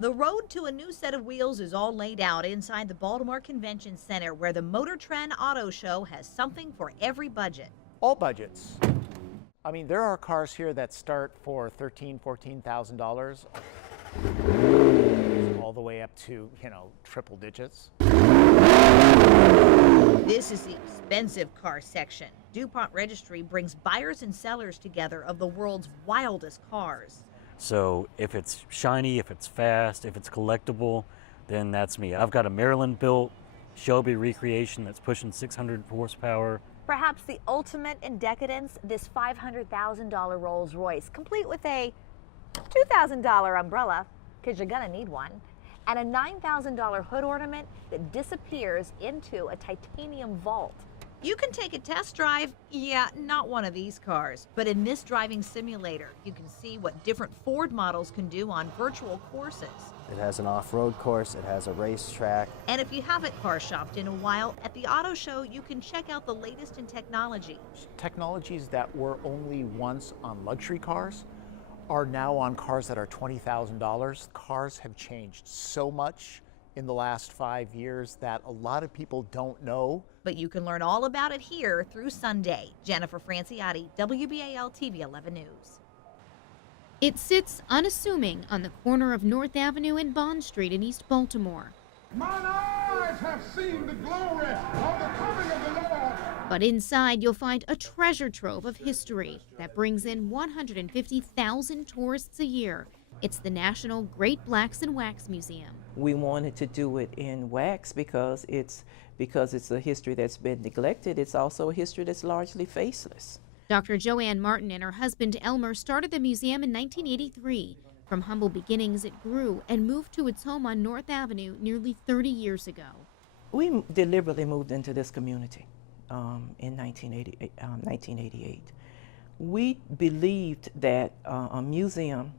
The road to a new set of wheels is all laid out inside the Baltimore Convention Center, where the Motor Trend Auto Show has something for every budget. All budgets. I mean, there are cars here that start for $13,000, $14,000, all the way up to, triple digits. This is the expensive car section. DuPont Registry brings buyers and sellers together of the world's wildest cars. So if it's shiny, if it's fast, if it's collectible, then that's me. I've got a Maryland-built Shelby recreation that's pushing 600 horsepower. Perhaps the ultimate in decadence, this $500,000 Rolls Royce, complete with a $2,000 umbrella, because you're gonna need one, and a $9,000 hood ornament that disappears into a titanium vault. You can take a test drive, not one of these cars, but in this driving simulator, you can see what different Ford models can do on virtual courses. It has an off-road course, it has a racetrack. And if you haven't car shopped in a while, at the auto show, you can check out the latest in technology. Technologies that were only once on luxury cars are now on cars that are $20,000. Cars have changed so much in the last 5 years that a lot of people don't know. But you can learn all about it here through Sunday. Jennifer Franciotti, WBAL TV 11 News. It sits unassuming on the corner of North Avenue and Bond Street in East Baltimore. Mine eyes have seen the glory of the coming of the Lord. But inside you'll find a treasure trove of history that brings in 150,000 tourists a year. It's the National Great Blacks and Wax Museum. We wanted to do it in wax because it's a history that's been neglected. It's also a history that's largely faceless. Dr. Joanne Martin and her husband Elmer started the museum in 1983. From humble beginnings, it grew and moved to its home on North Avenue nearly 30 years ago. We deliberately moved into this community in 1988. We believed that a museum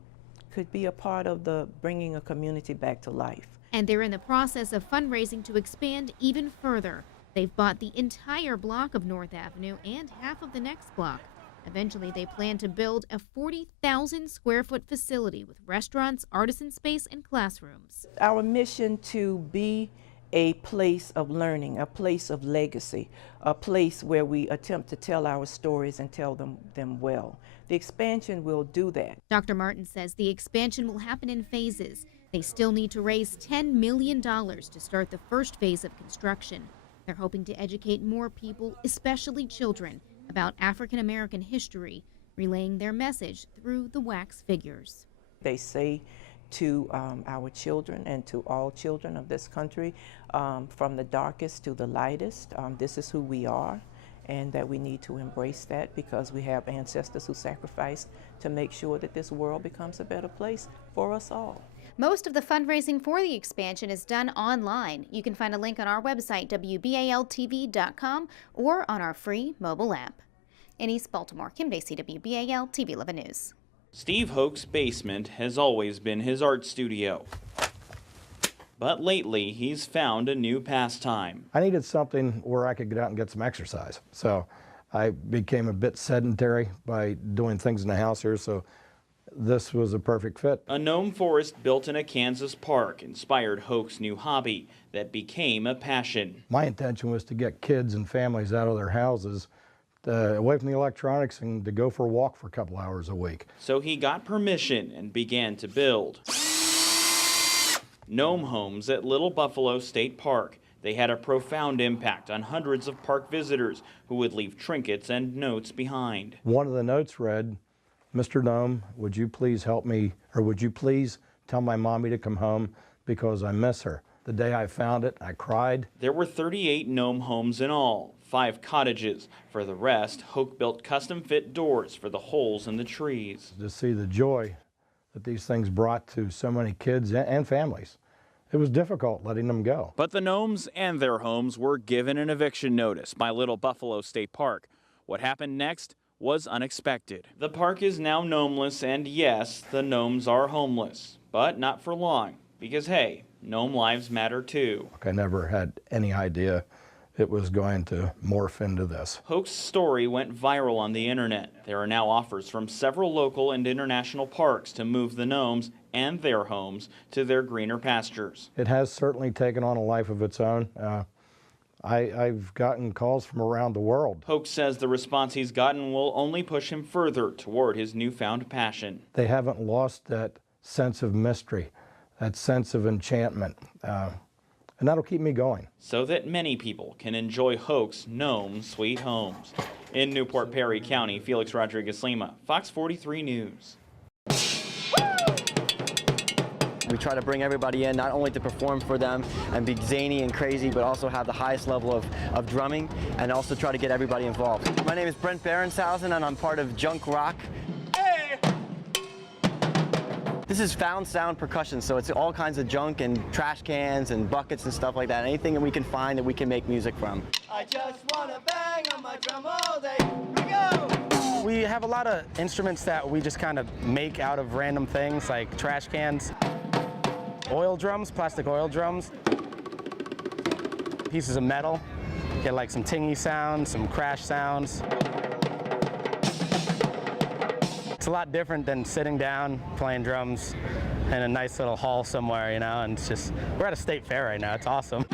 could be a part of the bringing a community back to life. And they're in the process of fundraising to expand even further. They've bought the entire block of North Avenue and half of the next block. Eventually, they plan to build a 40,000 square foot facility with restaurants, artisan space, and classrooms. Our mission to be a place of learning, a place of legacy, a place where we attempt to tell our stories and tell them well. The expansion will do that. Dr. Martin says the expansion will happen in phases. They still need to raise $10 million to start the first phase of construction. They're hoping to educate more people, especially children, about African American history, relaying their message through the wax figures. They say to our children and to all children of this country, from the darkest to the lightest, this is who we are, and that we need to embrace that because we have ancestors who sacrificed to make sure that this world becomes a better place for us all. Most of the fundraising for the expansion is done online. You can find a link on our website, WBALTV.com, or on our free mobile app. In East Baltimore, Kim Dacey, WBAL TV 11 News. Steve Hoke's basement has always been his art studio. But lately, he's found a new pastime. I needed something where I could get out and get some exercise. So I became a bit sedentary by doing things in the house here, so this was a perfect fit. A gnome forest built in a Kansas park inspired Hoke's new hobby that became a passion. My intention was to get kids and families out of their houses, away from the electronics, and to go for a walk for a couple hours a week. So he got permission and began to build gnome homes at Little Buffalo State Park. They had a profound impact on hundreds of park visitors who would leave trinkets and notes behind. One of the notes read, "Mr. Gnome, would you please help me, or would you please tell my mommy to come home because I miss her." The day I found it, I cried. There were 38 gnome homes in all, 5 cottages. For the rest, Hoke built custom-fit doors for the holes in the trees. To see the joy that these things brought to so many kids and families, it was difficult letting them go. But the gnomes and their homes were given an eviction notice by Little Buffalo State Park. What happened next was unexpected. The park is now gnomeless, and yes, the gnomes are homeless, but not for long, because hey, gnome lives matter too. I never had any idea it was going to morph into this. Hoke's story went viral on the internet. There are now offers from several local and international parks to move the gnomes and their homes to their greener pastures. It has certainly taken on a life of its own. I've gotten calls from around the world. Hoke says the response he's gotten will only push him further toward his newfound passion. They haven't lost that sense of mystery, that sense of enchantment. And that'll keep me going. So that many people can enjoy Hoke's Gnome Sweet Homes. In Newport Perry County, Felix Rodriguez-Lima, Fox 43 News. We try to bring everybody in, not only to perform for them and be zany and crazy, but also have the highest level of drumming, and also try to get everybody involved. My name is Brent Berenshausen, and I'm part of Junk Rock. This is found sound percussion, so it's all kinds of junk and trash cans and buckets and stuff like that. Anything that we can find that we can make music from. I just want to bang on my drum all day. Here we go! We have a lot of instruments that we just kind of make out of random things, like trash cans, oil drums, plastic oil drums, pieces of metal, get like some tingy sounds, some crash sounds. It's a lot different than sitting down playing drums in a nice little hall somewhere, you know, and it's just, we're at a state fair right now. It's awesome.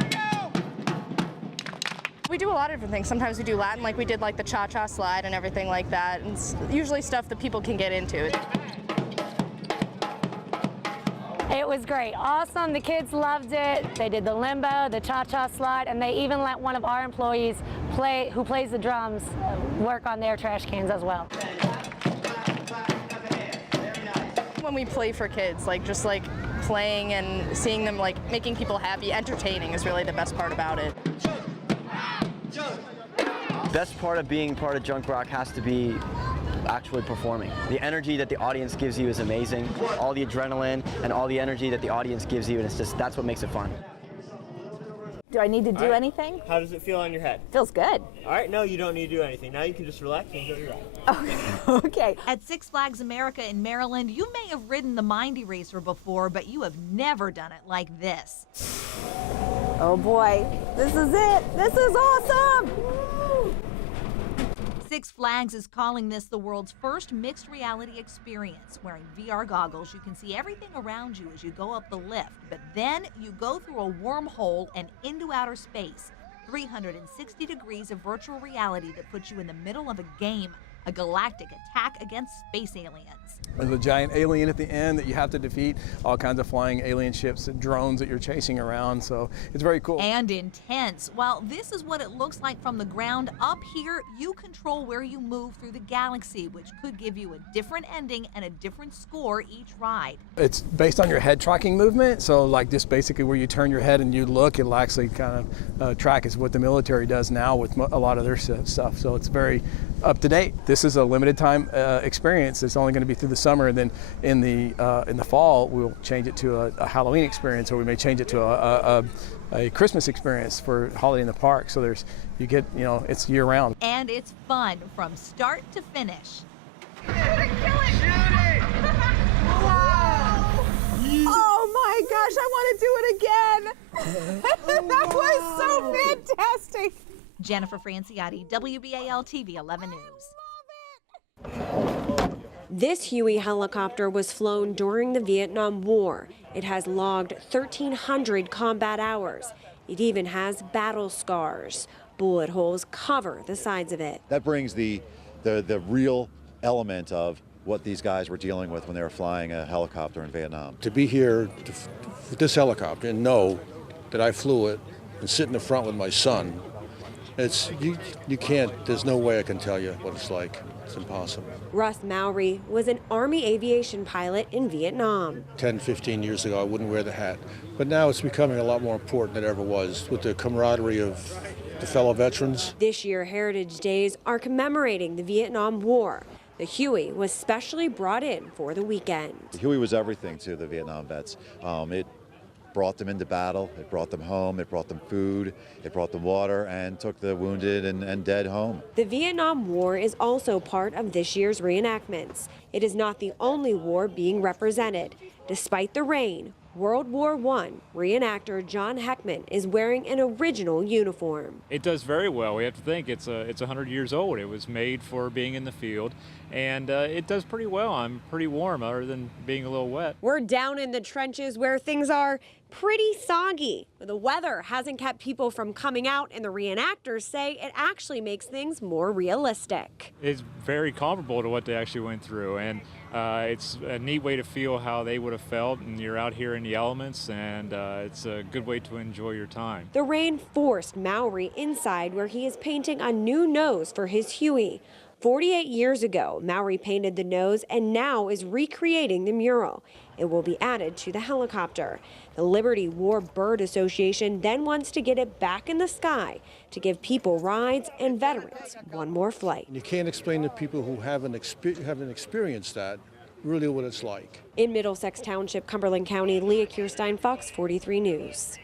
We do a lot of different things. Sometimes we do Latin, like we did like the cha-cha slide and everything like that. And it's usually stuff that people can get into. It was great, awesome. The kids loved it. They did the limbo, the cha-cha slide, and they even let one of our employees who plays the drums work on their trash cans as well. When we play for kids, like just like playing and seeing them like making people happy, entertaining is really the best part about it. Best part of being part of Junk Rock has to be actually performing. The energy that the audience gives you is amazing. All the adrenaline and all the energy that the audience gives you, and it's just, that's what makes it fun. Do I need to do anything? How does it feel on your head? Feels good. All right, no, you don't need to do anything. Now you can just relax and enjoy your ride. Okay. At Six Flags America in Maryland, you may have ridden the Mind Eraser before, but you have never done it like this. Oh boy, this is it. This is awesome. Six Flags is calling this the world's first mixed reality experience. Wearing VR goggles, you can see everything around you as you go up the lift, but then you go through a wormhole and into outer space. 360 degrees of virtual reality that puts you in the middle of a game, a galactic attack against space aliens. There's a giant alien at the end that you have to defeat, all kinds of flying alien ships and drones that you're chasing around, so it's very cool. And intense. While this is what it looks like from the ground, up here you control where you move through the galaxy, which could give you a different ending and a different score each ride. It's based on your head tracking movement, so like just basically where you turn your head and you look, it'll actually kind of track is what the military does now with a lot of their stuff, so it's very up to date. This is a limited time experience. It's only going to be through the summer, and then in the fall we'll change it to a Halloween experience, or we may change it to a Christmas experience for Holiday in the Park. So it's year round. And it's fun from start to finish. Oh my gosh, I want to do it again. That was so fantastic. Jennifer Franciotti, WBAL TV 11 News. This Huey helicopter was flown during the Vietnam War. It has logged 1,300 combat hours. It even has battle scars. Bullet holes cover the sides of it. That brings the real element of what these guys were dealing with when they were flying a helicopter in Vietnam. To be here with this helicopter and know that I flew it and sit in the front with my son, you can't, there's no way I can tell you what it's like. It's impossible. Russ Mowry was an Army aviation pilot in Vietnam. 10, 15 years ago, I wouldn't wear the hat. But now it's becoming a lot more important than it ever was with the camaraderie of the fellow veterans. This year, Heritage Days are commemorating the Vietnam War. The Huey was specially brought in for the weekend. The Huey was everything to the Vietnam vets. It brought them into battle, it brought them home, it brought them food, it brought them water, and took the wounded and dead home. The Vietnam War is also part of this year's reenactments. It is not the only war being represented. Despite the rain, World War I reenactor John Heckman is wearing an original uniform. It does very well. We have to think it's 100 years old. It was made for being in the field, and it does pretty well. I'm pretty warm, other than being a little wet. We're down in the trenches where things are pretty soggy. The weather hasn't kept people from coming out, and the reenactors say it actually makes things more realistic. It's very comparable to what they actually went through, and it's a neat way to feel how they would have felt, and you're out here in the elements, and it's a good way to enjoy your time. The rain forced Maori inside, where he is painting a new nose for his Huey. 48 years ago, Maori painted the nose and now is recreating the mural. It will be added to the helicopter. The Liberty War Bird Association then wants to get it back in the sky to give people rides and veterans one more flight. You can't explain to people who haven't experienced that really what it's like. In Middlesex Township, Cumberland County, Leah Kierstein, Fox 43 News.